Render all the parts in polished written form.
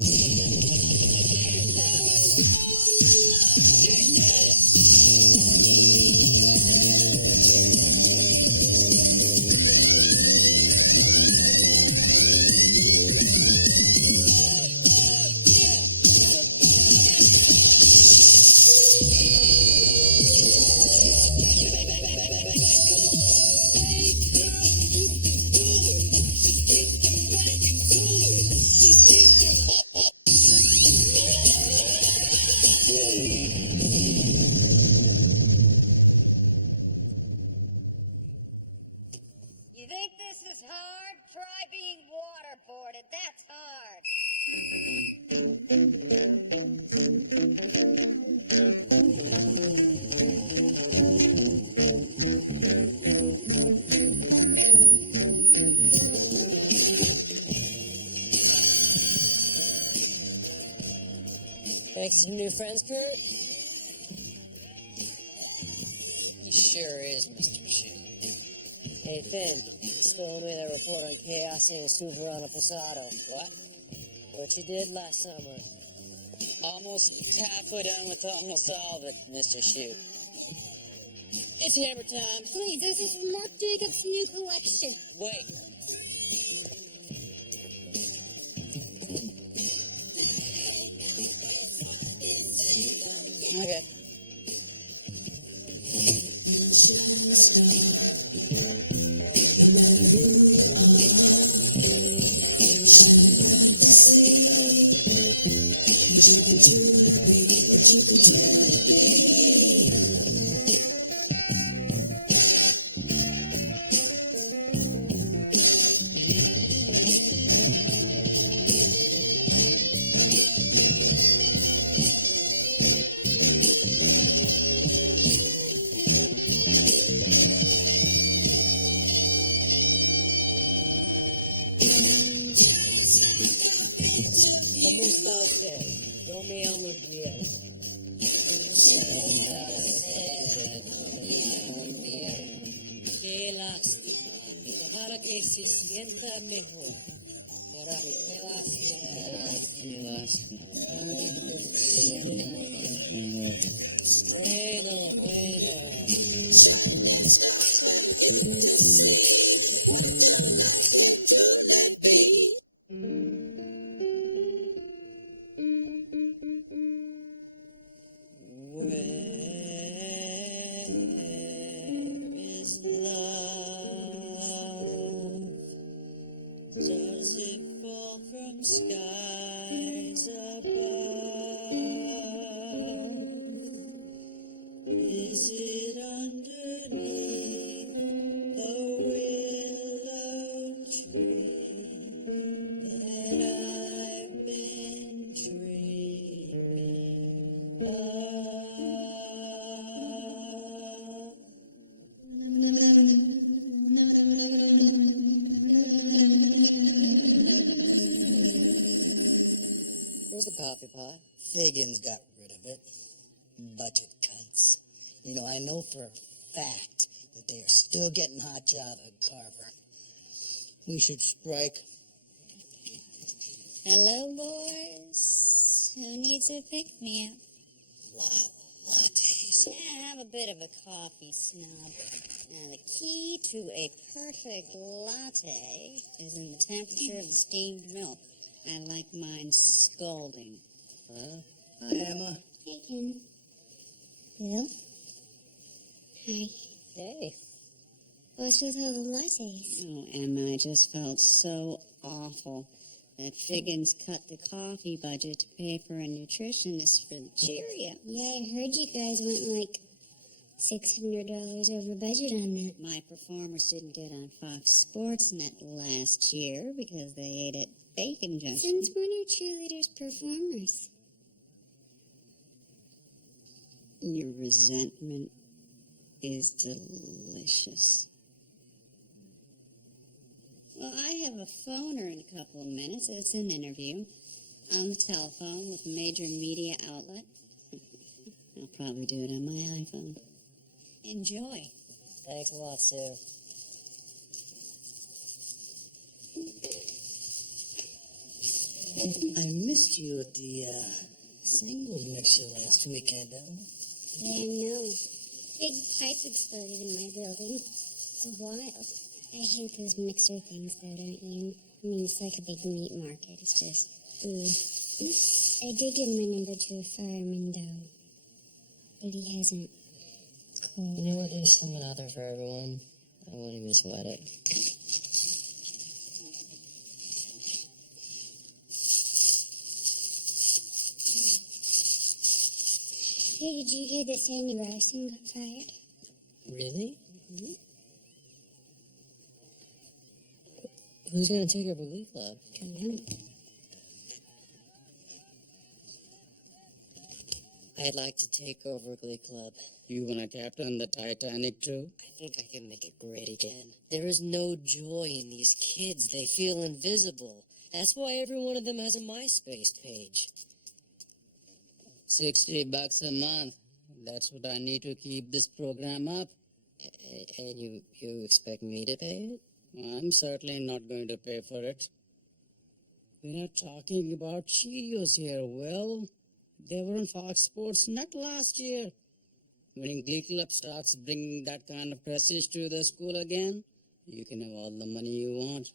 You think this is hard? Try being waterboarded. That's hard. Make some new friends, Kurt? He sure is, Mr. Sheen. Hey, Finn, still me that report on chaos and Superano Pasado. What? What you did last summer. Almost halfway done with almost all of it, Mr. Shoot. It's hammer time. Please, this is Mark Jacobs' new collection. Wait. Okay. ¿Cómo está usted? Yo me llamo Diego. Qué lástima. Ojalá que se sienta mejor. Pero qué lástima. Qué lástima. Bueno. Does it fall from skies above? Is it underneath the willow tree that I've been dreaming of? Where's the coffee pot? Figgins got rid of it. Budget cunts. You know, I know for a fact that they are still getting hot job at Carver. We should strike. Hello, boys. Who needs a pick-me-up? Lattes. Yeah, I'm a bit of a coffee snob. Now, the key to a perfect latte is in the temperature of the steamed milk. I like mine scalding. Hi, Emma. Hey, Ken. Bill? Hi. Hey. What's with all the lattes? Oh, Emma, I just felt so awful that Figgins cut the coffee budget to pay for a nutritionist for the Cheerio. Yeah, I heard you guys went like $600 over budget on that. My performers didn't get on Fox Sports Net last year because they ate at Bacon Junction. Since when are cheerleaders performers? Your resentment is delicious. Well, I have a phoner in a couple of minutes. It's an interview on the telephone with a major media outlet. I'll probably do it on my iPhone. Enjoy. Thanks a lot, Sue. I missed you at the singles mixer last weekend, Ellen. Yeah, no. Big pipe exploded in my building. It's wild. I hate those mixer things, though, don't you? I mean, it's like a big meat market. It's just, I did give my number to a fireman, though. But he hasn't called. You know what? There's something out there for everyone. I won't even sweat it. Hey, did you hear that Sandy Ryerson got fired? Really? Mm-hmm. Who's gonna take over Glee Club? Don't know. I'd like to take over Glee Club. You wanna captain the Titanic too? I think I can make it great again. There is no joy in these kids. They feel invisible. That's why every one of them has a MySpace page. $60 a month. That's what I need to keep this program up. And you expect me to pay it? I'm certainly not going to pay for it. We're not talking about Cheerios here, Will. They were on Fox Sports Net last year. When Glee Club starts bringing that kind of prestige to the school again, you can have all the money you want.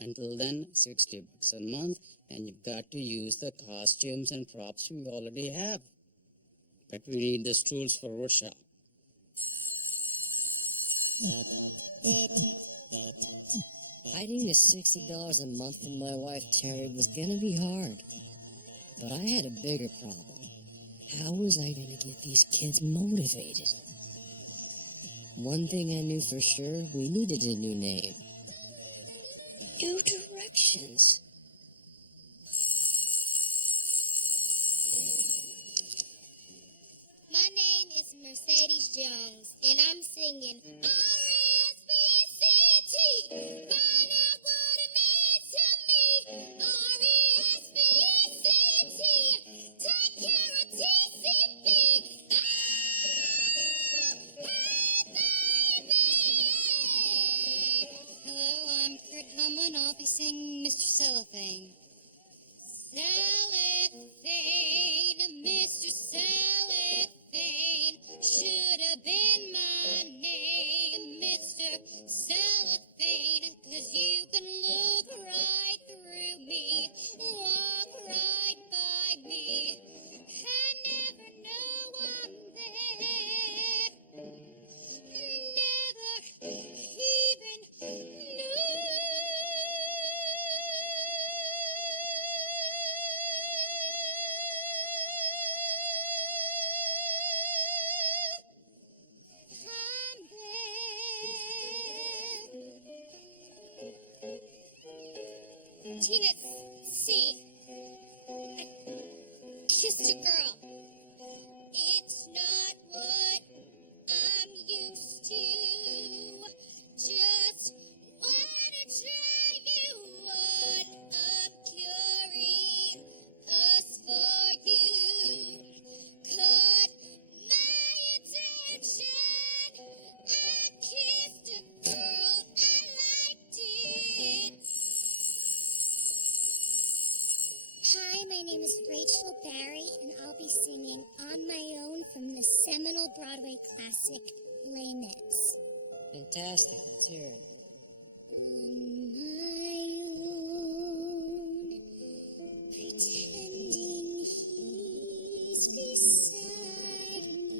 Until then, $60 a month, and you've got to use the costumes and props we already have. But we need the stools for workshop. Hiding the $60 a month from my wife, Terry, was gonna be hard. But I had a bigger problem. How was I gonna get these kids motivated? One thing I knew for sure, we needed a new name. New directions. My name is Mercedes Jones, and I'm singing R-E-S-P-C-T. Find out what it means to me. R-E-S-P-C-T. Take care of TCB. Hey, baby. Hello, I'm Kurt Humlin. I'll be singing Mr. Cellophane. Cellophane, Mr. Cellophane, should have been my name, Mr. Cellophane, 'cause you can look right through me, walk right by me, and never know I'm there, never even know. Tina C. I kissed a girl. It's not what I'm used to. Just wanna try you on. I'm curious for you. Caught my attention. I kissed a girl. I liked it. Hi, my name is Rachel Barry, and I'll be singing On My Own from the seminal Broadway classic, Les Mis. Fantastic. Let's hear it. On my own, pretending he's beside me.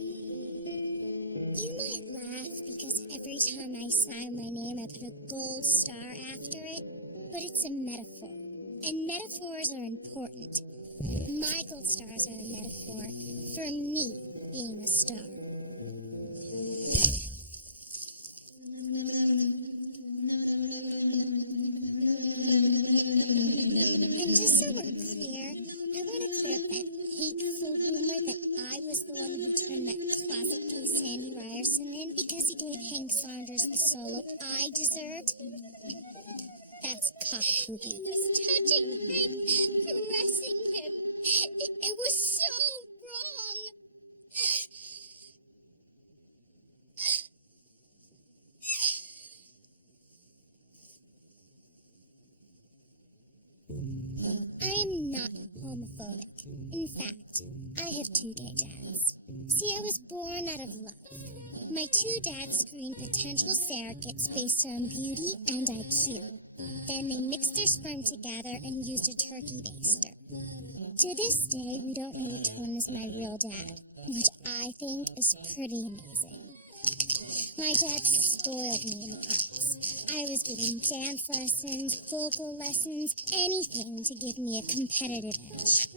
You might laugh because every time I sign my name, I put a gold star after it, but it's a metaphor. And metaphors are important. My gold stars are a metaphor for me being a star. And just so we're clear, I want to clear up that hateful rumor that I was the one who turned that closet piece Sandy Ryerson in because he gave Hank Saunders the solo I deserved. That's cock-hooping. I was touching Hank, caressing him. It was so wrong. I am In fact, I have two gay dads. See, I was born out of love. My two dads screened potential surrogates based on beauty and IQ. Then they mixed their sperm together and used a turkey baster. To this day, we don't know which one is my real dad, which I think is pretty amazing. My dad spoiled me in the arts. I was getting dance lessons, vocal lessons, anything to give me a competitive edge.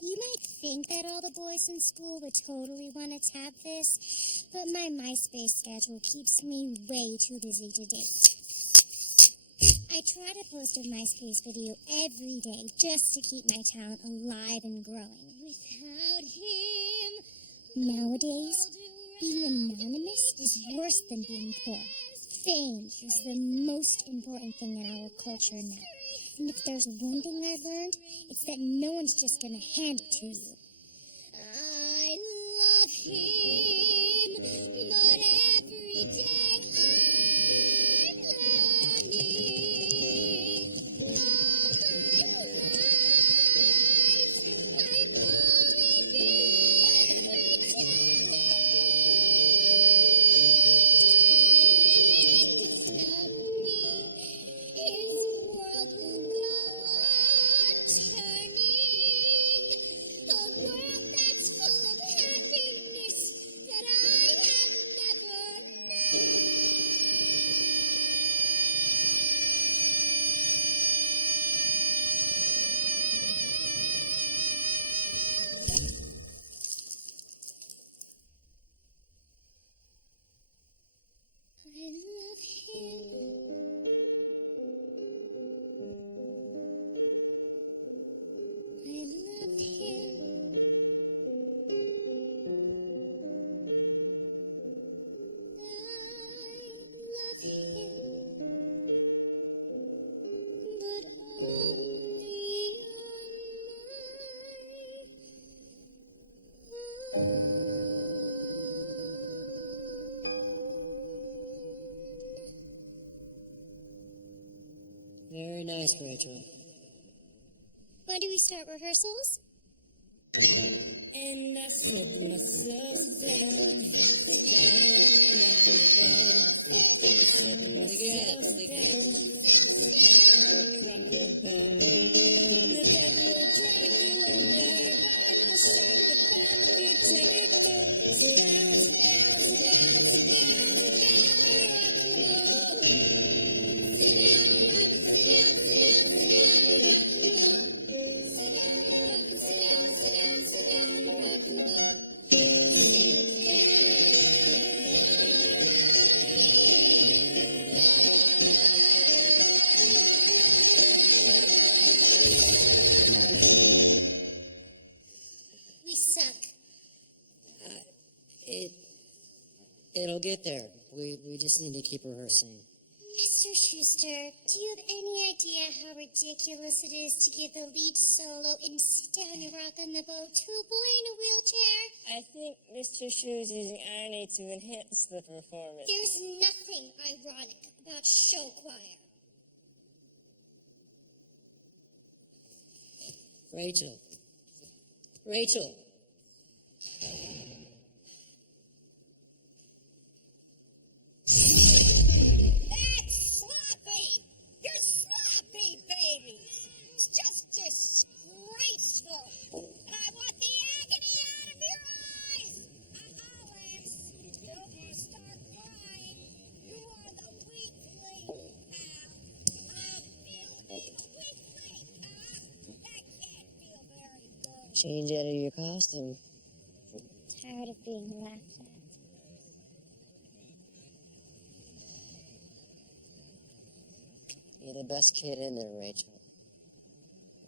You might think that all the boys in school would totally want to tap this, but my MySpace schedule keeps me way too busy to date. I try to post a MySpace video every day just to keep my talent alive and growing. Without him, Nowadays, being anonymous is worse than being poor. Fame is the most important thing in our culture now. And if there's one thing I've learned, it's that no one's just gonna hand it to you. I love him, but every day I'm learning. All my life, I've only been pretending. Without me, his world will go on turning. A world that's full of happiness that I have never known. I love him. I love him. I love him. But only on my own. Very nice, Rachel. When do we start rehearsals? And I set myself down. We suck. It'll get there. We just need to keep rehearsing. Mr. Schuster, do you have any idea how ridiculous it is to give the lead solo and sit down and rock on the boat to a boy in a wheelchair? I think Mr. Shoes is using irony to enhance the performance. There's nothing ironic about show choir. Rachel. Rachel. That's sloppy! You're sloppy, baby! It's just disgraceful! And I want the agony out of your eyes! Alice, don't you start crying. You are the weak link, Al. I'm feeling the weak link, That can't feel very good. Change out of your costume. Tired of being laughed at. You're the best kid in there, Rachel.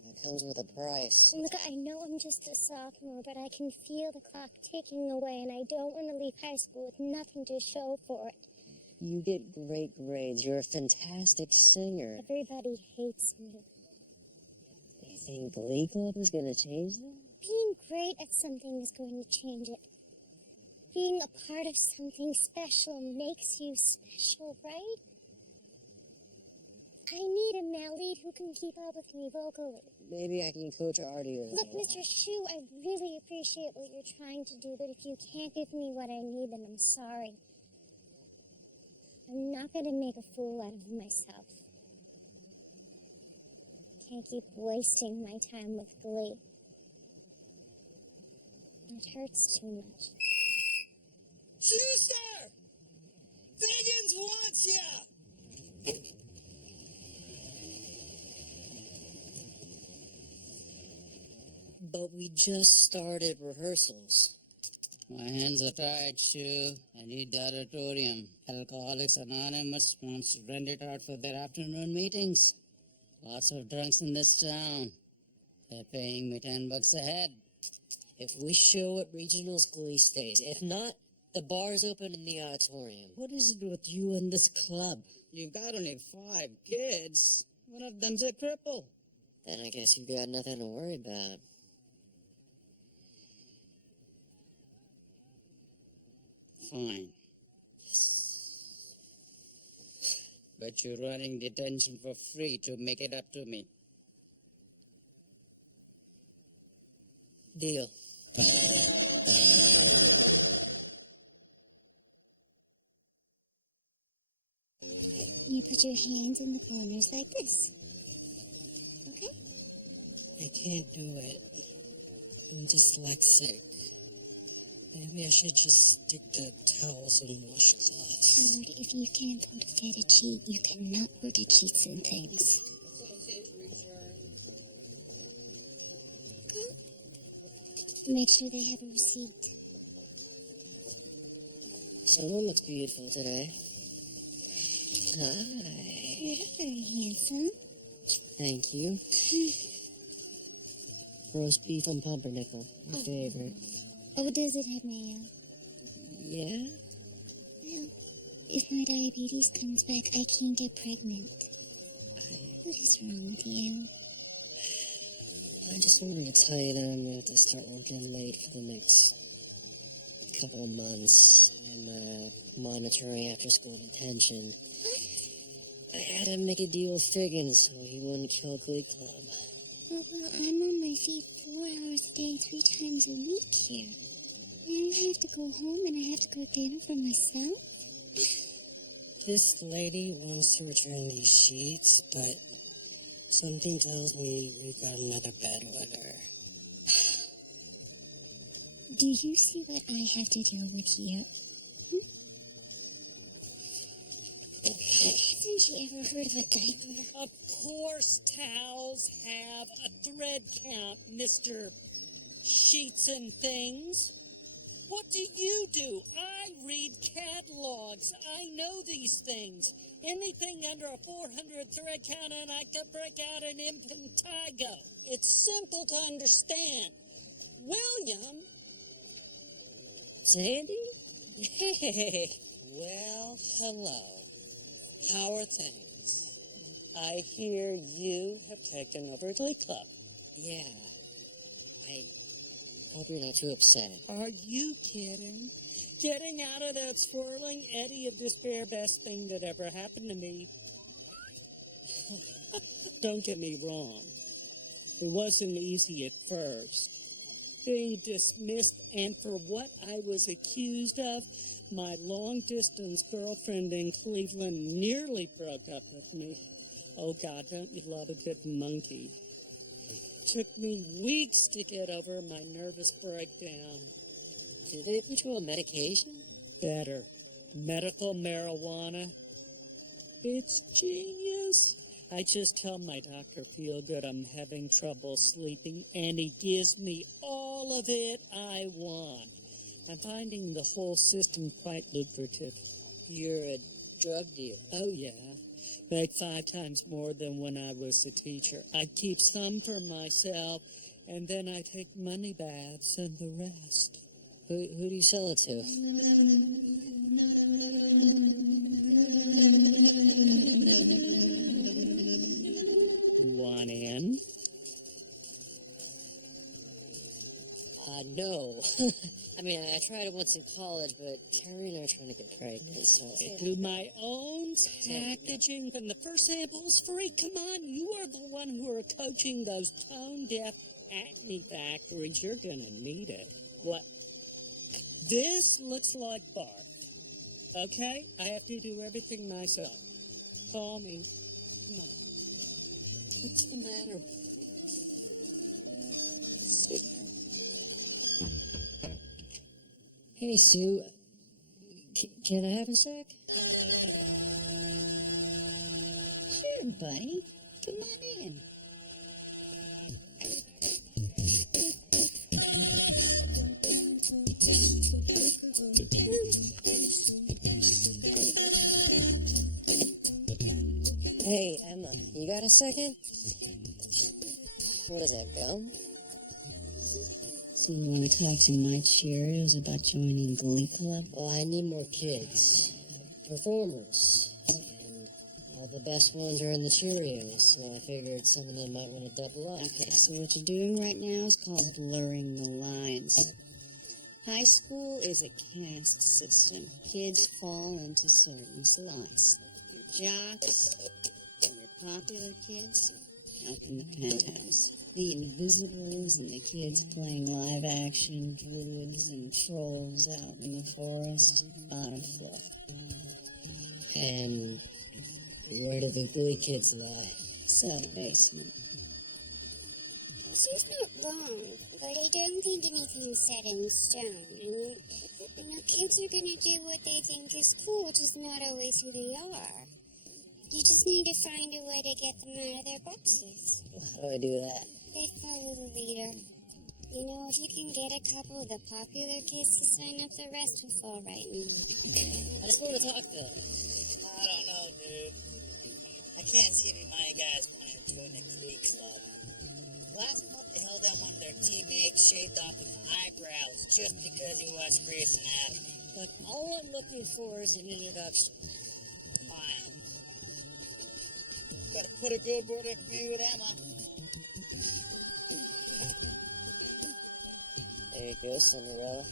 That comes with a price. Look, I know I'm just a sophomore, but I can feel the clock ticking away, and I don't want to leave high school with nothing to show for it. You get great grades. You're a fantastic singer. Everybody hates me. You think Glee Club is going to change that? Being great at something is going to change it. Being a part of something special makes you special, right? I need a male lead who can keep up with me vocally. Maybe I can coach Artie a little. Look, Mr. Shu, I really appreciate what you're trying to do, but if you can't give me what I need, then I'm sorry. I'm not going to make a fool out of myself. Can't keep wasting my time with Glee. It hurts too much. Schuster! Figgins wants ya! But we just started rehearsals. My hands are tied, Shu. I need the auditorium. Alcoholics Anonymous wants to rent it out for their afternoon meetings. Lots of drunks in this town. They're paying me $10 a head. If we show at Regional's, Glee stays. If not, the bar's open in the auditorium. What is it with you and this club? You've got only 5 kids. One of them's a cripple. Then I guess you've got nothing to worry about. Fine. But you're running detention for free to make it up to me. Deal. You put your hands in the corners like this. Okay? I can't do it. I'm dyslexic. Maybe I should just stick to towels and washcloths. Howard, if you can't afford a feta cheat, you cannot order cheats and things. Okay? Make sure they have a receipt. Someone looks beautiful today. Hi. You look very handsome. Thank you. Roast beef and pumpernickel. My favorite. Oh, does it have mayo? Yeah? Well, if my diabetes comes back, I can't get pregnant. What is wrong with you? I just wanted to tell you that I'm going to have to start working late for the next couple of months. I'm monitoring after-school detention. I had to make a deal with Figgins so he wouldn't kill Glee Club. Well, I'm on my feet 4 hours a day, 3 times a week here. I have to go home and I have to cook dinner for myself. This lady wants to return these sheets, but something tells me we've got another bed order. Do you see what I have to deal with here? Hasn't she ever heard of a diaper? Of course towels have a thread count, Mr. Sheets and Things. What do? I read catalogs. I know these things. Anything under a 400 thread count and I can break out an impetigo. It's simple to understand. William? Sandy? Hey, well, hello. How are things? I hear you have taken over Glee Club. Yeah. I hope you're not too upset. Are you kidding? Getting out of that swirling eddy of despair, best thing that ever happened to me. Don't get me wrong. It wasn't easy at first. Being dismissed, and for what I was accused of, my long-distance girlfriend in Cleveland nearly broke up with me. Oh, God, don't you love a good monkey? Took me weeks to get over my nervous breakdown. Did they put you on medication? Better. Medical marijuana. It's genius. I just tell my doctor, feel good, I'm having trouble sleeping, and he gives me all of it I want. I'm finding the whole system quite lucrative. You're a drug dealer. Oh, yeah. Make 5 times more than when I was a teacher. I keep some for myself, and then I take money baths and the rest. Who do you sell it to? Want in? No. I mean, I tried it once in college, but Carrie and I are trying to get pregnant, so... Do my own packaging from the first samples free? Come on, you are the one who are coaching those tone-deaf acne factories. You're gonna need it. What? This looks like barf. Okay? I have to do everything myself. Call me. Come on. What's the matter? Hey, Sue. Can I have a sec? Sure, buddy. Come on in. Hey, Emma, you got a second? What is that, gum? So you want to talk to my Cheerios about joining Glee Club? Well, I need more kids. Performers. And all the best ones are in the Cheerios, so I figured some of them might want to double up. Okay, so what you're doing right now is called blurring the lines. High school is a caste system. Kids fall into certain slots. Your jocks and your popular kids up in the penthouse. The invisibles and the kids playing live action druids and trolls out in the forest, bottom floor. And where do the Glee kids lie? Sub-basement. She's not wrong, but I don't think anything's set in stone. And kids are gonna do what they think is cool, which is not always who they are. You just need to find a way to get them out of their boxes. How do I do that? They follow the leader. You know, if you can get a couple of the popular kids to sign up, the rest will fall right in. I just want to talk to them. I don't know, dude. I can't see any of my guys want to join the Glee Club. Last month they held down one of their teammates, shaved off his eyebrows just because he watched Grey's Anatomy. But all I'm looking for is an introduction. Fine. Gotta put a good word in for me with Emma. There you go, Cinderella.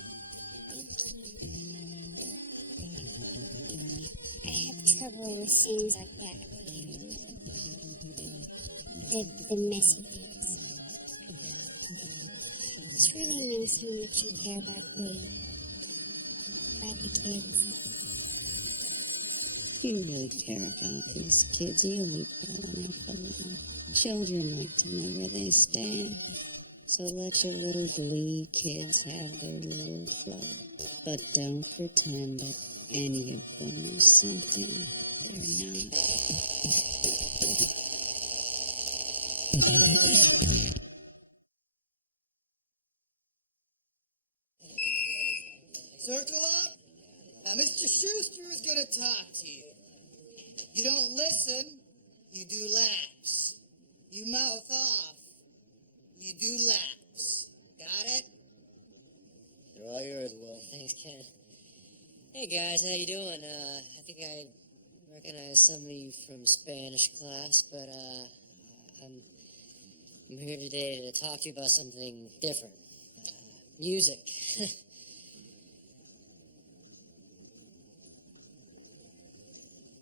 I have trouble with things like that. The messy things. It's really nice how much you care about Glee. About the kids. You really care about these kids. You'll be growing up a little. Children like to know where they stand. So let your little Glee kids have their little club. But don't pretend that any of them are something they're not. Circle up. Now, Mr. Schuster is going to talk to you. You don't listen, you do laps. You mouth off, you do laps. Got it? They're all yours, Will. Thanks, Ken. Hey, guys, how you doing? I think I recognize some of you from Spanish class, but, I'm here today to talk to you about something different. Music.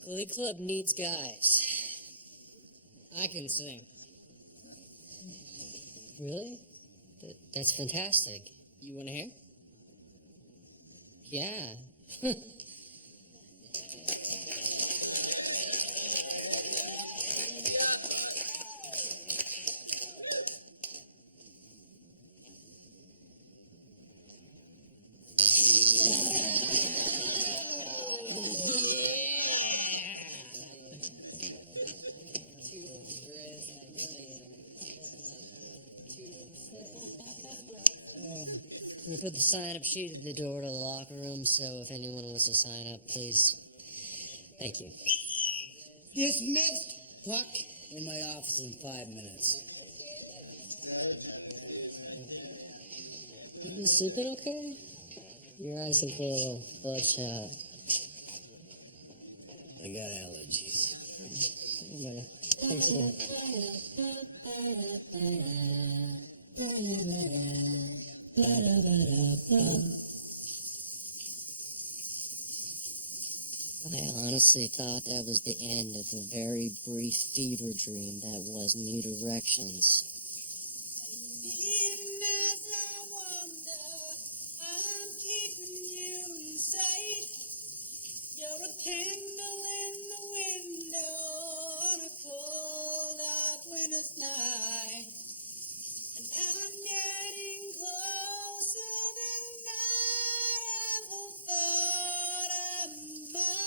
Glee Club needs guys. I can sing. Really? That's fantastic. You want to hear? Yeah. We put the sign-up sheet at the door to the locker room, so if anyone wants to sign up, please. Thank you. Dismissed. Puck in my office in 5 minutes. You been sleeping okay? Your eyes look a little bloodshot. I got allergies. Everybody, thanks a lot. honestly thought that was the end of the very brief fever dream that was New Directions. Even as I wander, I'm keeping you in sight. You're a candle in the window on a cold, hot winter's night. And I'm getting closer than I ever thought I might.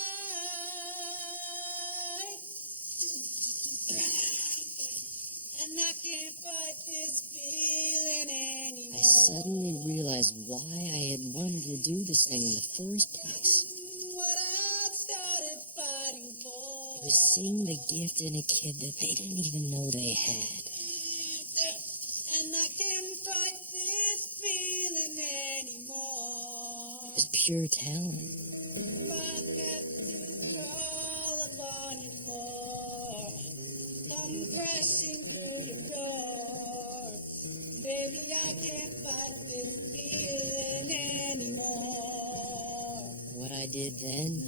And I can't fight this feeling anymore. I suddenly realized why I had wanted to do this thing in the first place. What I started fighting for. It was seeing the gift in a kid that they didn't even know they had. And I can't fight this feeling anymore. It was pure talent. If I had to crawl upon your floor, come crashing through your door. Baby, I can't fight this feeling anymore. What I did then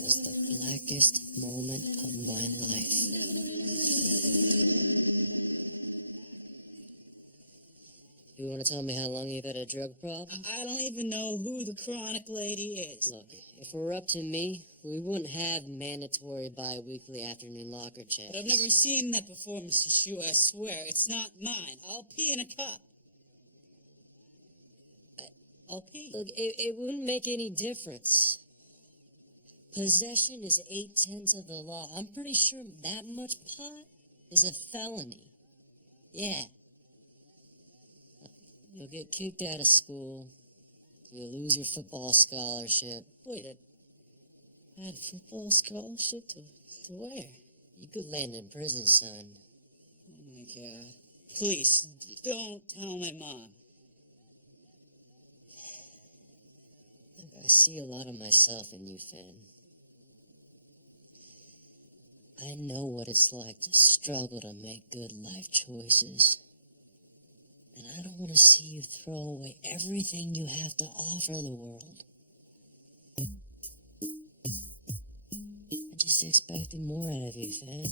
was the blackest moment of my life. You want to tell me how long you've had a drug problem? I don't even know who the chronic lady is. Look, if it were up to me, we wouldn't have mandatory bi-weekly afternoon locker checks. But I've never seen that before, Mr. Shue, I swear. It's not mine. I'll pee in a cup. I'll pee. Look, it wouldn't make any difference. Possession is 8/10 of the law. I'm pretty sure that much pot is a felony. Yeah. You'll get kicked out of school. You'll lose your football scholarship. Wait, I had a football scholarship to where? You could land in prison, son. Oh, my God. Please, don't tell my mom. Look, I see a lot of myself in you, Finn. I know what it's like to struggle to make good life choices. And I don't want to see you throw away everything you have to offer the world. I just expected more out of you, Finn.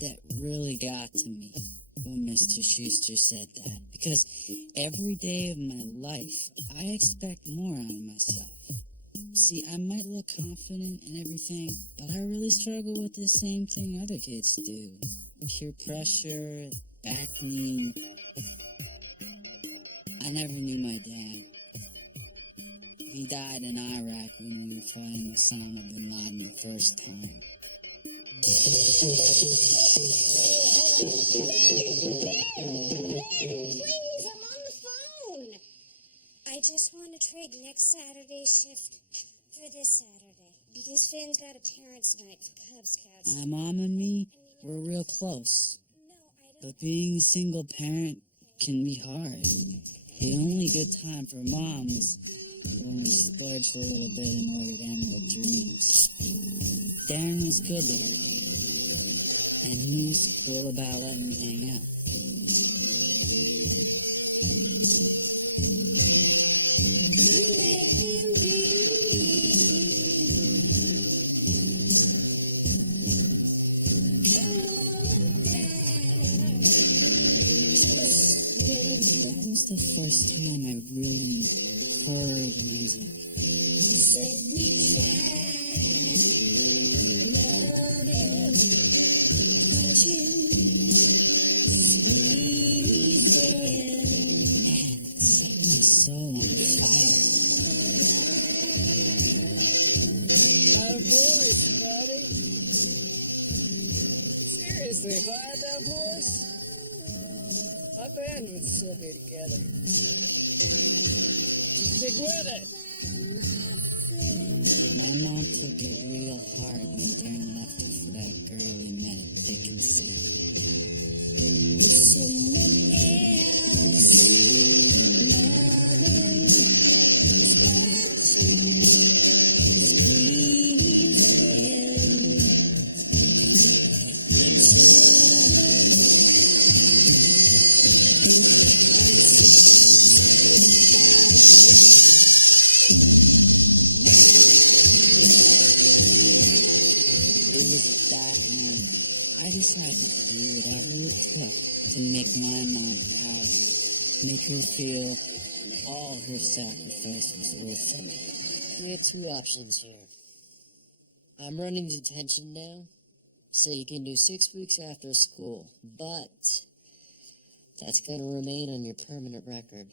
That really got to me when Mr. Schuster said that. Because every day of my life, I expect more out of myself. See, I might look confident and everything, but I really struggle with the same thing other kids do. Peer pressure, acne. I never knew my dad. He died in Iraq when we were fighting Osama bin Laden the first time. Please, I'm on the phone. I just want to trade next Saturday's shift for this Saturday because Finn's got a parents' night for Cub Scouts. My mom and me, we're real close. No, I don't. But being a single parent can be hard. The only good time for mom was when we splurged a little bit and ordered Emerald Dreams. Darren was good to her. And he was cool about letting me hang out. That was the first time I really heard music. Man, it set my soul on fire. That voice, buddy. Seriously, if I had that voice, my band would still be together. Stick with it. My mom took it real hard when Darren left her for that girl he met at Dickinson. decided to do whatever it took to make my mom proud, make her feel all her sacrifice was worth it. We have two options here. I'm running detention now, so you can do 6 weeks after school, but that's going to remain on your permanent record.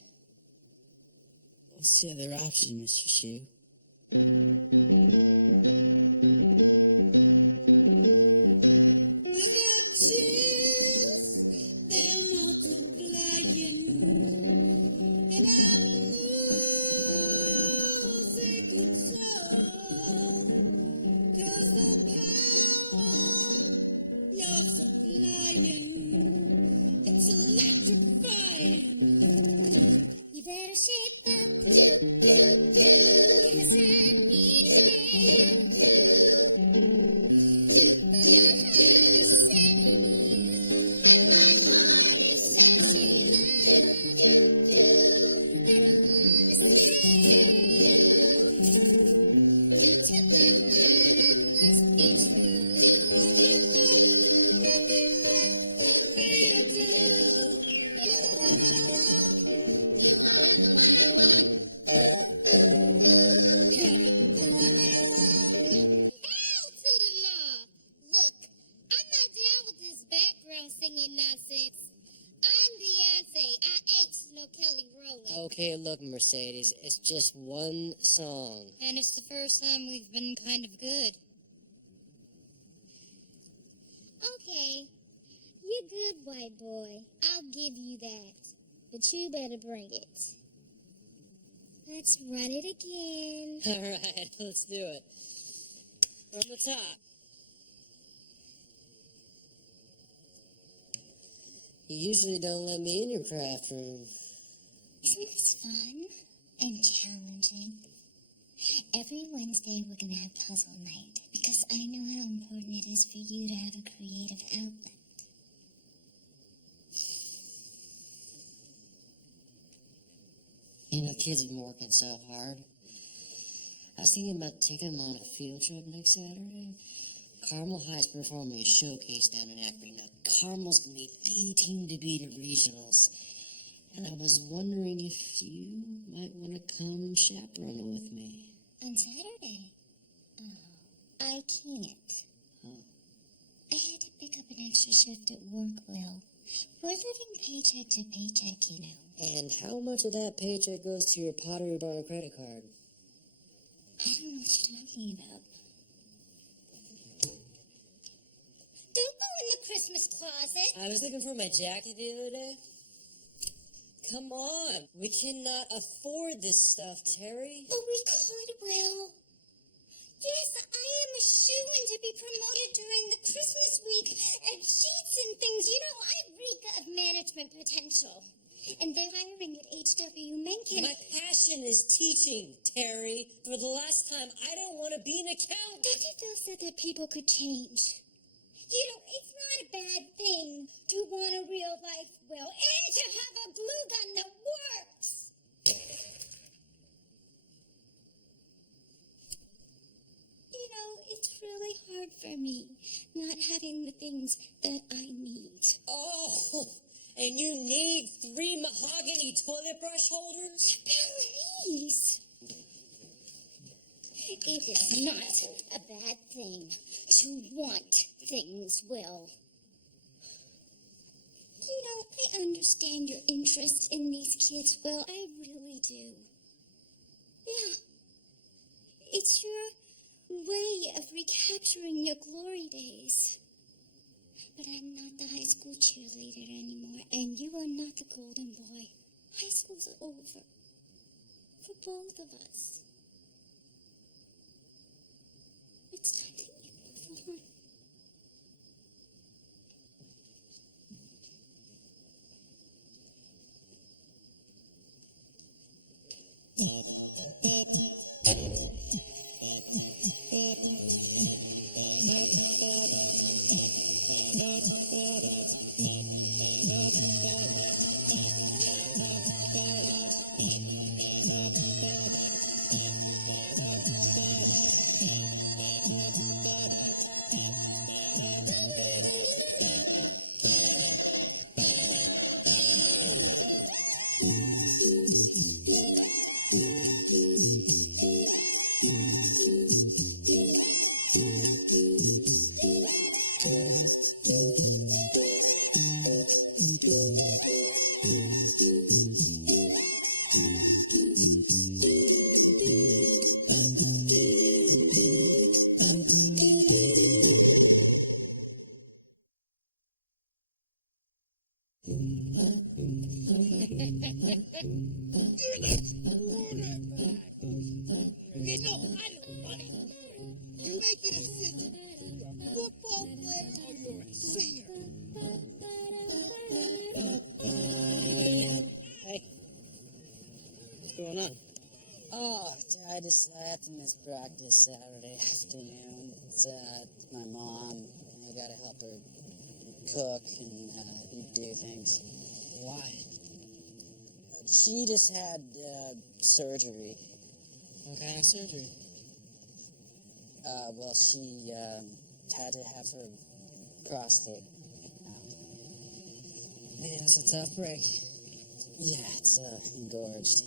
What's the other option, Mr. Shue? I got chills, they're multiplying, and I'm losing control, 'cause the power you're supplying, it's electrifying. You better shape up, 'cause I need a hand. You know your heart is setting you, and my heart is setting mine. You better understand. You took my heart, I must be true. Nothing more for me to do. You're the one I want. You know I'm the one I want. Hell to the law! Look, I'm not down with this background singing nonsense. I'm Beyonce. I ain't no Kelly Rowland. Okay, look, Mercedes, it's just one song. And it's the first time we've been kind of good. Okay, you're good, white boy. I'll give you that. But you better bring it. Let's run it again. All right, let's do it. From the top. You usually don't let me in your craft room. Isn't this fun and challenging? Every Wednesday we're going to have puzzle night because I know how important it is for you to have a creative outlet. You know, kids have been working so hard. I was thinking about taking them on a field trip next Saturday. Carmel High's performing a showcase down in Akron. Now, Carmel's going to be the team to beat at regionals. And I was wondering if you might want to come chaperone with me. On Saturday? Oh, I can't. Huh. I had to pick up an extra shift at work, Will. We're living paycheck to paycheck, you know. And how much of that paycheck goes to your Pottery Barn credit card? I don't know what you're talking about. Don't go in the Christmas closet. I was looking for my jacket the other day. Come on. We cannot afford this stuff, Terry. But we could, Will. Yes, I am a shoo-in to be promoted during the Christmas week at Sheets and things. You know, I reek of management potential. And they're hiring at H.W. Mencken. My passion is teaching, Terry. For the last time, I don't want to be an accountant. Dr. Phil said that people could change. You know, it's not a bad thing to want a real life, Will, and to have a glue gun that works. You know, it's really hard for me not having the things that I need. Oh, and you need 3 mahogany toilet brush holders? Please. It is not a bad thing to want things, Will. You know, I understand your interest in these kids, Will. I really do. Yeah. It's your way of recapturing your glory days. But I'm not the high school cheerleader anymore, and you are not the golden boy. High school's over. For both of us. It's time that you move on. Make a decision. Football player or you're a singer? Hey. What's going on? Oh, I had to miss practice Saturday afternoon. It's my mom. I gotta help her cook and do things. Why? She just had surgery. What kind of surgery? Well, she had to have her prostate. Man, it's a tough break. Yeah, it's engorged.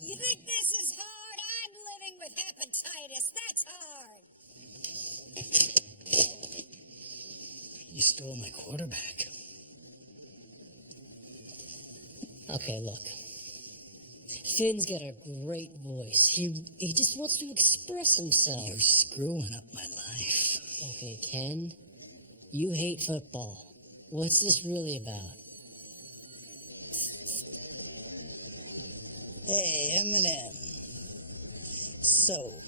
You think this is hard? I'm living with hepatitis. That's hard. You stole my quarterback. Okay, look. Finn's got a great voice. He just wants to express himself. You're screwing up my life. Okay, Ken, you hate football. What's this really about? Hey, Eminem. So,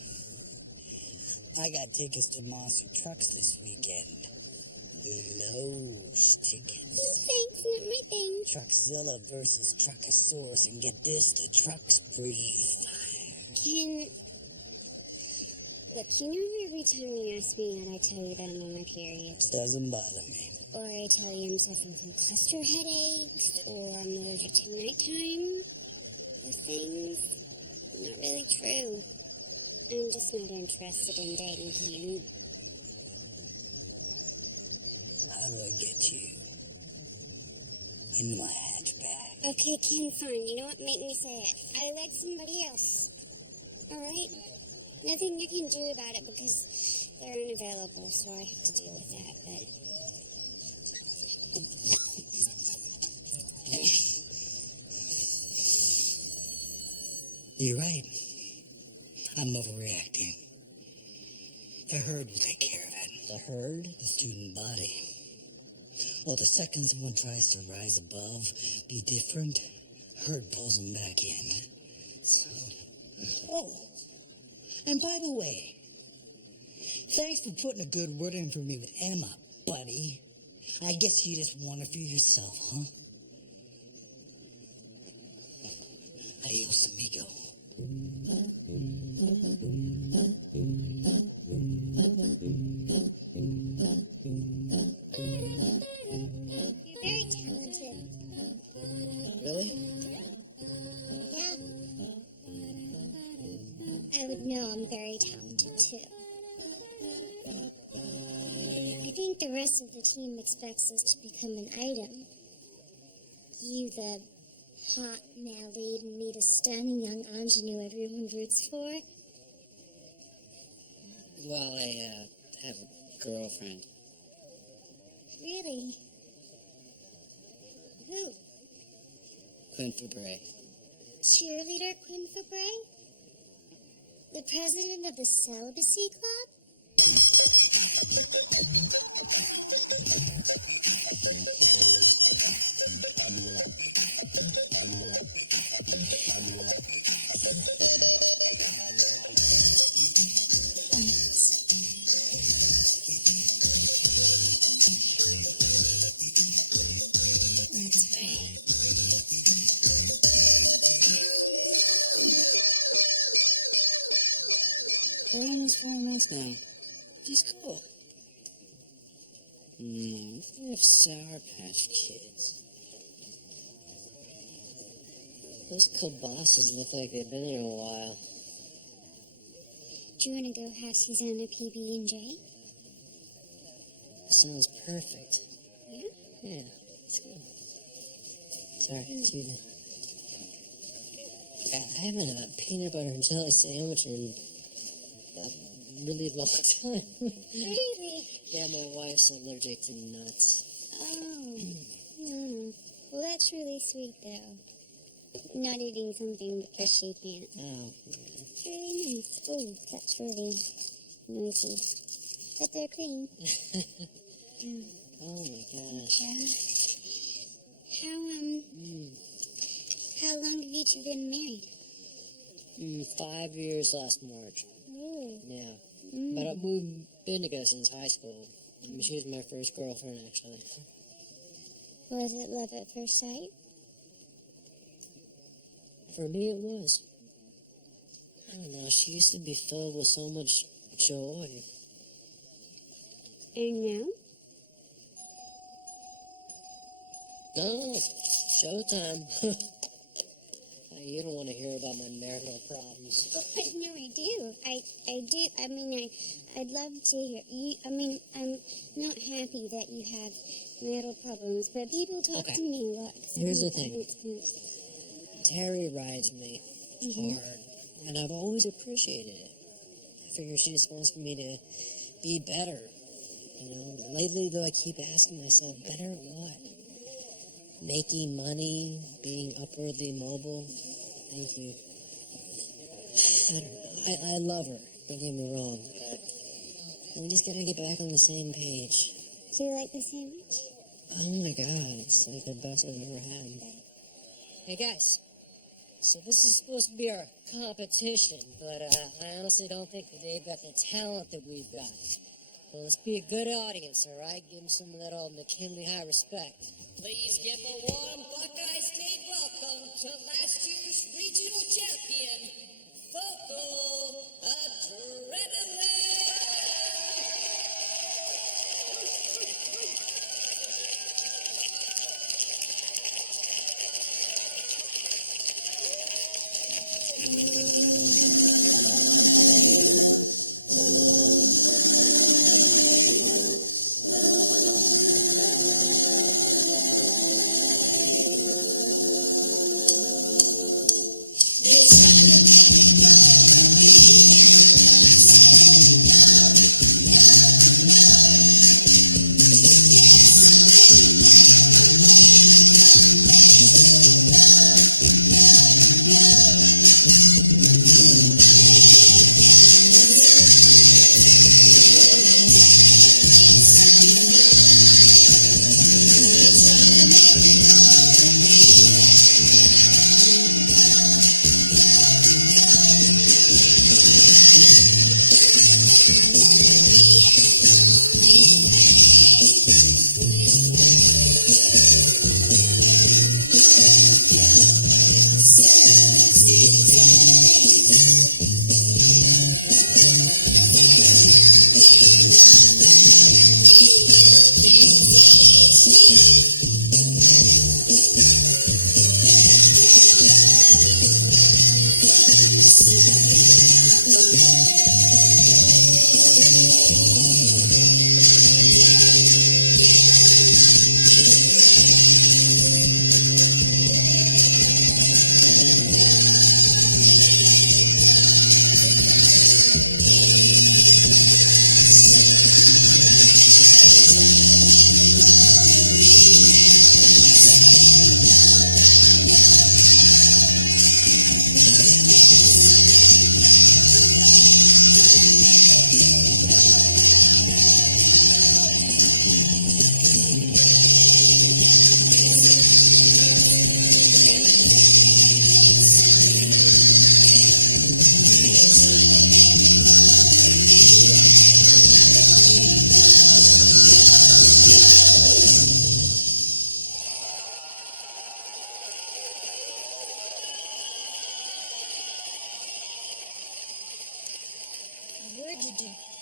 I got tickets to Monster Trucks this weekend. Lowe's tickets. No thanks, not my thing. Truckzilla versus Truckosaurus, and get this, the trucks breathe fire. Look, you know every time you ask me out, I tell you that I'm on my period. Doesn't bother me. Or I tell you I'm suffering from cluster headaches, or I'm allergic to nighttime. Those things, not really true. I'm just not interested in dating you. How do I get you into my hatchback? Okay, Ken, fine. You know what? Make me say it. I like somebody else. Alright? Nothing you can do about it because they're unavailable, so I have to deal with that, but... You're right. I'm overreacting. The herd will take care of it. The herd? The student body. Well, the second someone tries to rise above, be different, herd pulls them back in. So, oh, and by the way, thanks for putting a good word in for me with Emma, buddy. I guess you just want it for yourself, huh? Adios, amigo. You're very talented. Really? Yeah. I would know I'm very talented, too. I think the rest of the team expects us to become an item. You, the hot male lead, and me, the stunning young ingenue everyone roots for. Well, I have a girlfriend. Really? Who? Quinn Fabray. Cheerleader Quinn Fabray? The president of the Celibacy Club? That's right. For almost 4 months now. She's cool. We have Sour Patch Kids. Those kielbases look like they've been here a while. Do you want to go have Susanna PB&J? Sounds perfect. Yeah? Yeah, let's go. Sorry, excuse me. I haven't had a peanut butter and jelly sandwich in a really long time. Really? Yeah, my wife's allergic to nuts. Oh. Well, that's really sweet, though. Not eating something because she can't. Oh, It's really nice. Oh, that's really noisy. But they're clean. oh my gosh. How long have you two been married? 5 years last March. Oh, Really? Yeah. But we've been together since high school. I mean, she was my first girlfriend, actually. Was it love at first sight? For me, it was. I don't know, she used to be filled with so much joy. And now? No, showtime. You don't want to hear about my marital problems. Oh, but no, I do. I do. I mean, I'd love to hear you. I mean, I'm not happy that you have marital problems, but people talk to me a lot. Here's the thing. Terry rides me hard, and I've always appreciated it. I figure she just wants me to be better. You know, lately though, I keep asking myself, better at what? Making money, being upwardly mobile. Thank you. I don't know. I love her. Don't get me wrong, but we just gotta get back on the same page. Do you like the sandwich? Oh my God, it's like the best I've ever had. Hey guys, so this is supposed to be our competition, but I honestly don't think that they've got the talent that we've got. Well, let's be a good audience, all right? Give them some of that old McKinley High respect. Please give a warm Buckeye State welcome to last year's regional champion, Vocal Adrenaline.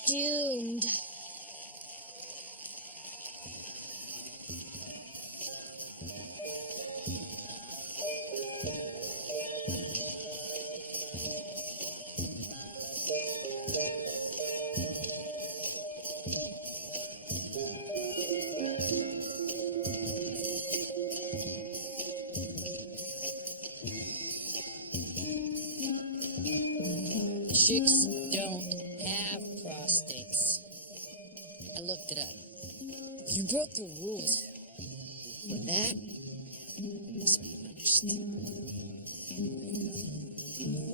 Doomed. Chicks don't have prostates. I looked it up. You broke the rules. But that must be punished.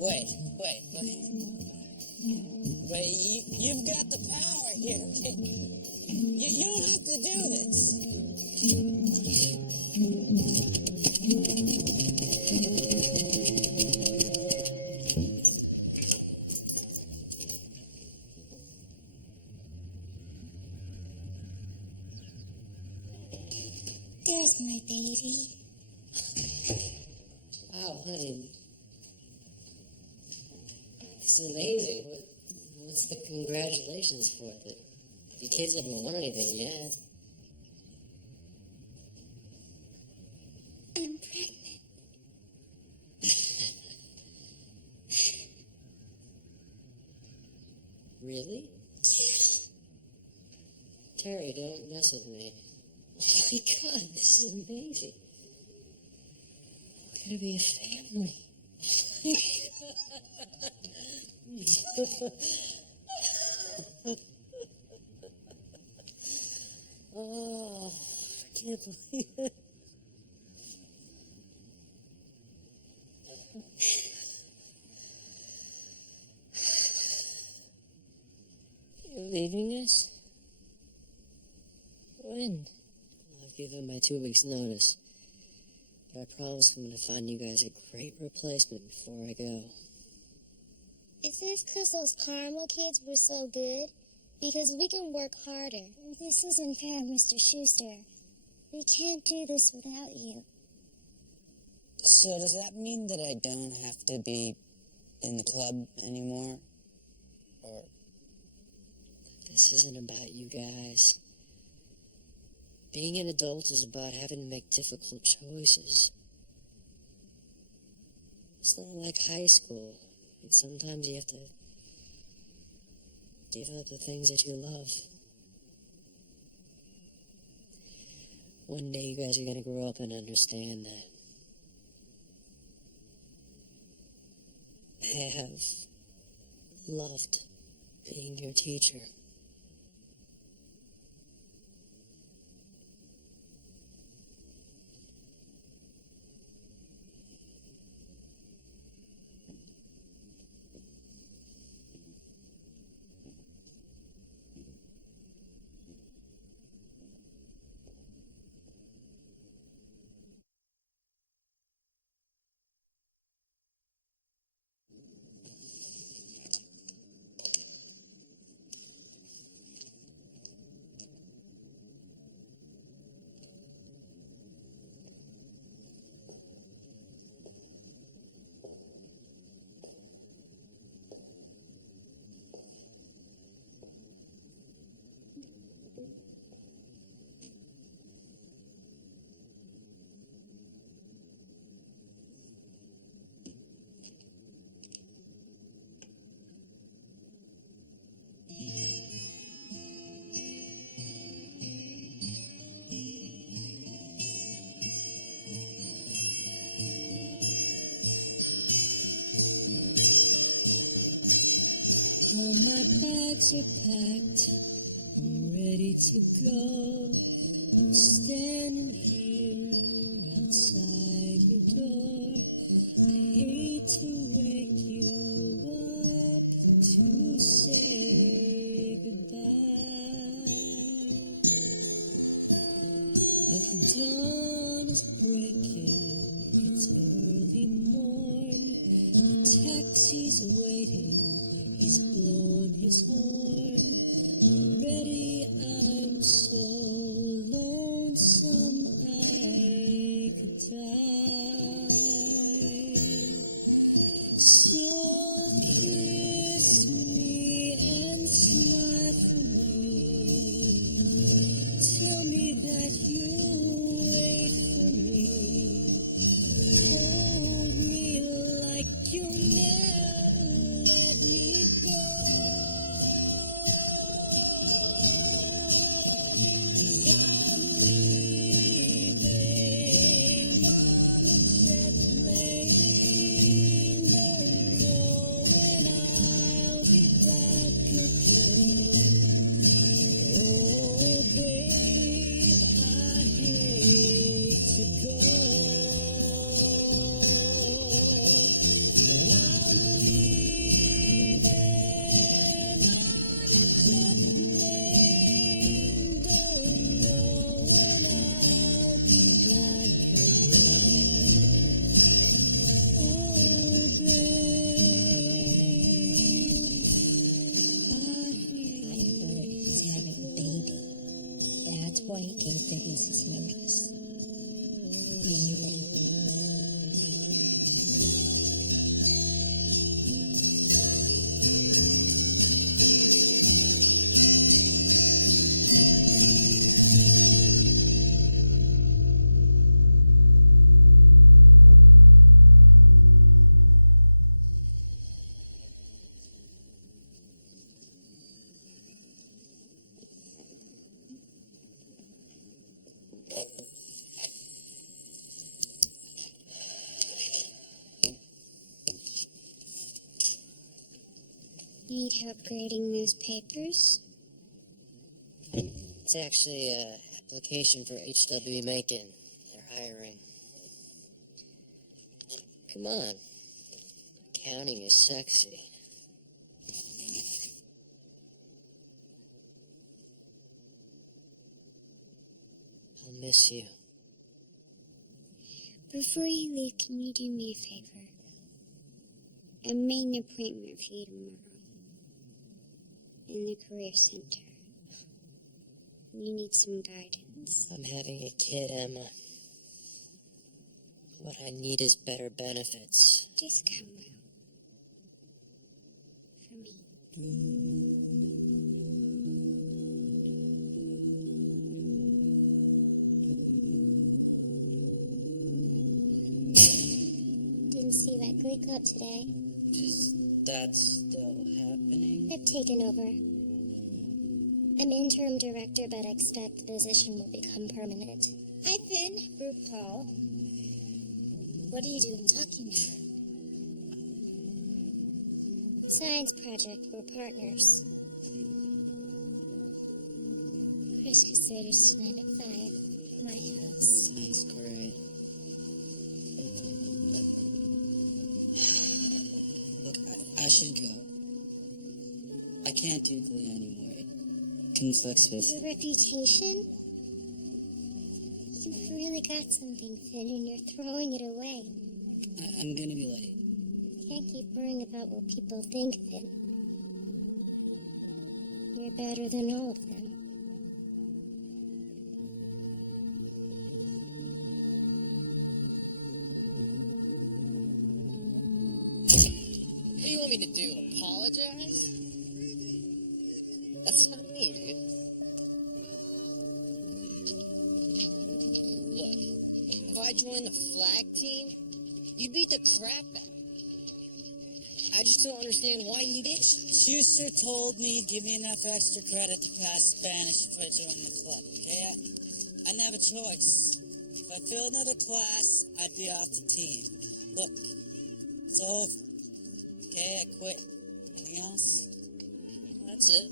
Wait. You've got the power here. You don't have to do this. There's my baby. Wow, honey. It's amazing. What's the congratulations for? The kids haven't won anything yet. I'm pregnant. Really? Terry, don't mess with me. Oh my God, this is amazing. We're gonna be a family. Oh, I can't believe it. You're leaving us? When? I've given my 2 weeks' notice. But I promise I'm gonna find you guys a great replacement before I go. Is this because those Carmel kids were so good? Because we can work harder. This isn't fair, Mr. Schuster. We can't do this without you. So does that mean that I don't have to be in the club anymore? Or... This isn't about you guys. Being an adult is about having to make difficult choices. It's not like high school. And sometimes you have to give up the things that you love. One day you guys are going to grow up and understand that. I have loved being your teacher. All my bags are packed, I'm ready to go. I'm standing here outside your door. I hate to wake you up to say goodbye. But the dawn is breaking, it's early morn. The taxi's waiting. He's blown his horn. Already I'm so lonesome I could die. So kiss me and smile for me. Tell me that you'll wait for me. Hold me like you'll never let me go. I'm leaving on a jet plane. Don't know when I'll be back again. Oh, babe, I hate to go. I'm leaving on a jet plane. Don't know when I'll be back again. Oh, I heard he's having a baby. That's why he gave the his notice. into upgrading those papers? It's actually an application for H.W. Macon. They're hiring. Come on. Counting is sexy. I'll miss you. Before you leave, can you do me a favor? I made an appointment for you tomorrow in the career center. You need some guidance. I'm having a kid, Emma. What I need is better benefits. Just come out. For me. Didn't see you at Glee Club today. Is that still happening? I've taken over. I'm interim director, but I expect the position will become permanent. Hi, Finn. RuPaul. What are you doing talking about? Science project. We're partners. Chris Crusaders tonight at 5. My house. Sounds great. Look, I should go. I can't do Glee anymore. It conflicts with... Your reputation? You've really got something, Finn, and you're throwing it away. I'm gonna be late. Can't keep worrying about what people think, Finn. You're better than all of them. What do you want me to do? Apologize? That's not me, dude. Look, if I joined the flag team, you beat the crap out of me. I just don't understand why you did. Schuster told me give me enough extra credit to pass Spanish if I join the club, okay? I didn't have a choice. If I failed another class, I'd be off the team. Look, it's over. Okay, I quit. Anything else? That's it.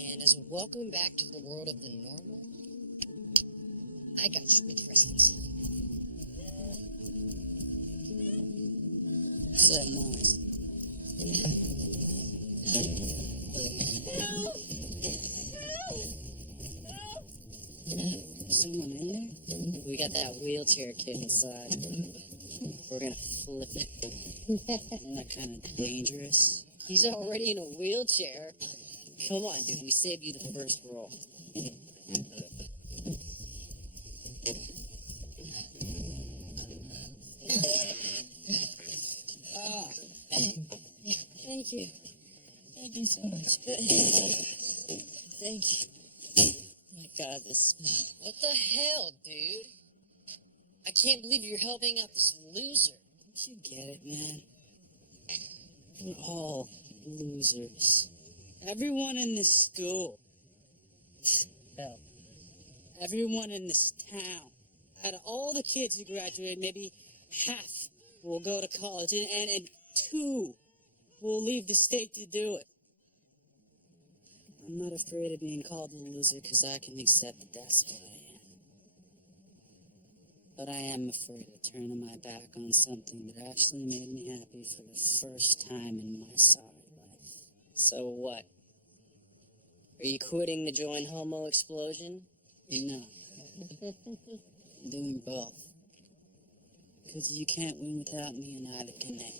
And as a welcome back to the world of the normal, I got you a present. Said nice. Someone in there? We got that wheelchair kid inside. We're gonna flip it. Isn't that kind of dangerous? He's already in a wheelchair. Come on, dude. We saved you the first roll. Thank you. Thank you so much. Thank you. My God, this smell. What the hell, dude? I can't believe you're helping out this loser. Don't you get it, man? We're all losers. Everyone in this school. Hell. Everyone in this town. Out of all the kids who graduate, maybe half will go to college, and 2 will leave the state to do it. I'm not afraid of being called a loser because I can accept that that's what I am. But I am afraid of turning my back on something that actually made me happy for the first time in my sorry life. So what? Are you quitting to join Homo Explosion? No. I'm doing both. Because you can't win without me, and neither can they.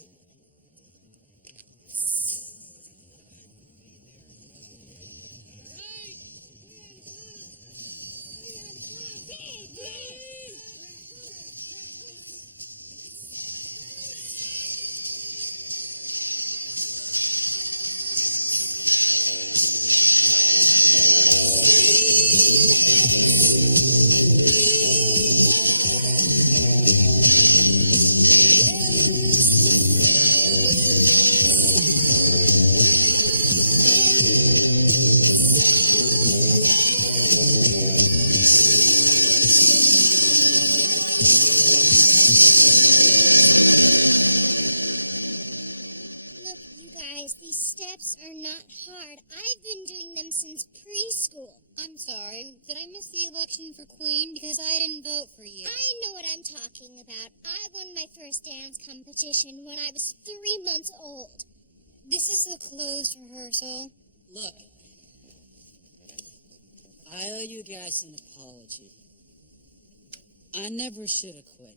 These steps are not hard. I've been doing them since preschool. I'm sorry. Did I miss the election for Queen? Because I didn't vote for you. I know what I'm talking about. I won my first dance competition when I was 3 months old. This is a closed rehearsal. Look, I owe you guys an apology. I never should have quit.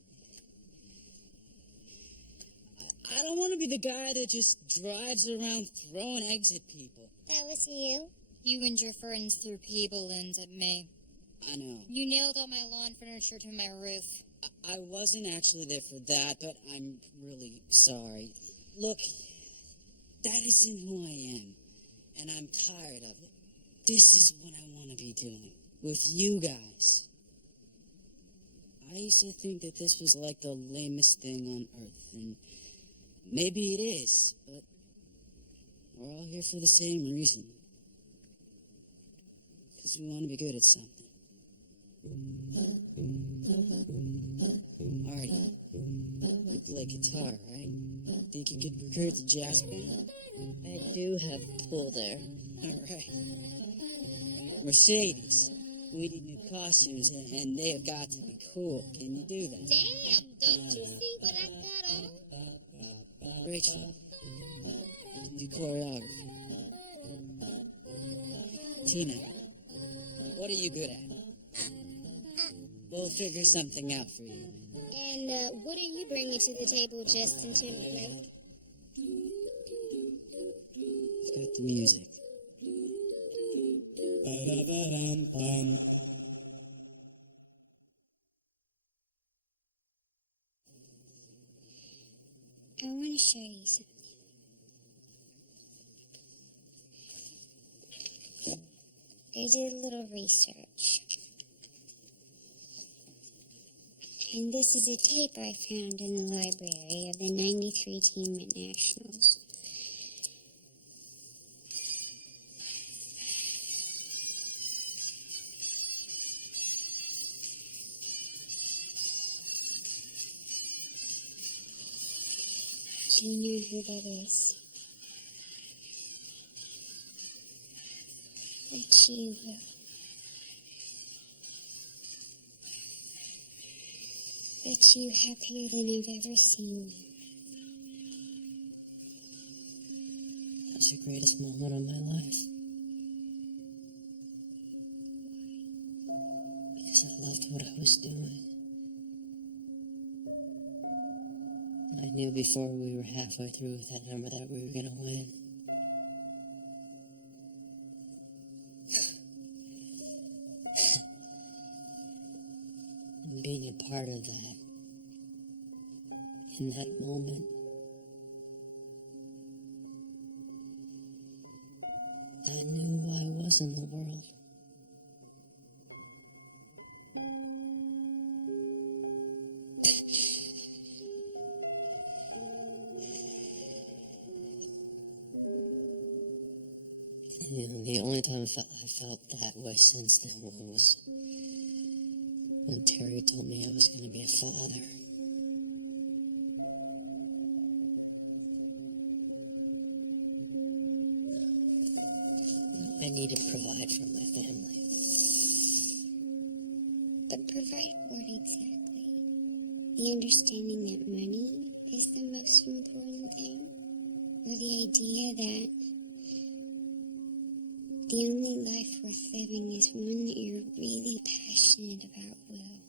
I don't want to be the guy that just drives around throwing eggs at people. That was you? You and your friends threw pea balloons at me. I know. You nailed all my lawn furniture to my roof. I wasn't actually there for that, but I'm really sorry. Look, that isn't who I am, and I'm tired of it. This is what I want to be doing, with you guys. I used to think that this was like the lamest thing on earth, and maybe it is, but we're all here for the same reason. Because we want to be good at something. Artie, you play guitar, right? Think you could recruit the jazz band? I do have pull there. All right. Mercedes, we need new costumes, and they have got to be cool. Can you do that? Damn, don't you see what I got on? Rachel, you can do choreography. Tina, what are you good at? We'll figure something out for you. And what are you bringing to the table, Justin Timberlake? I've got the music. I want to show you something. I did a little research. And this is a tape I found in the library of the '93 team at Nationals. Do you know who that is? But you will. But you happier than I've ever seen you. That was the greatest moment of my life. Because I loved what I was doing. I knew before we were halfway through with that number that we were going to win. And being a part of that, in that moment, I knew who I was in the world. You know, the only time I felt that way since then was when Terry told me I was going to be a father. I need to provide for my family. But provide what exactly? The understanding that money is the most important thing? Or the idea that the only life worth living is one that you're really passionate about, Will?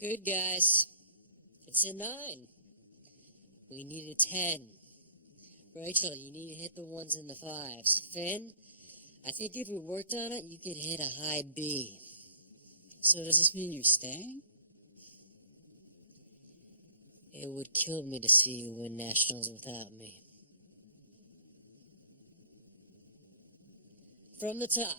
Good, guys. It's a 9. We need a 10. Rachel, you need to hit the 1s and the 5s. Finn, I think if we worked on it, you could hit a high B. So does this mean you're staying? It would kill me to see you win nationals without me. From the top.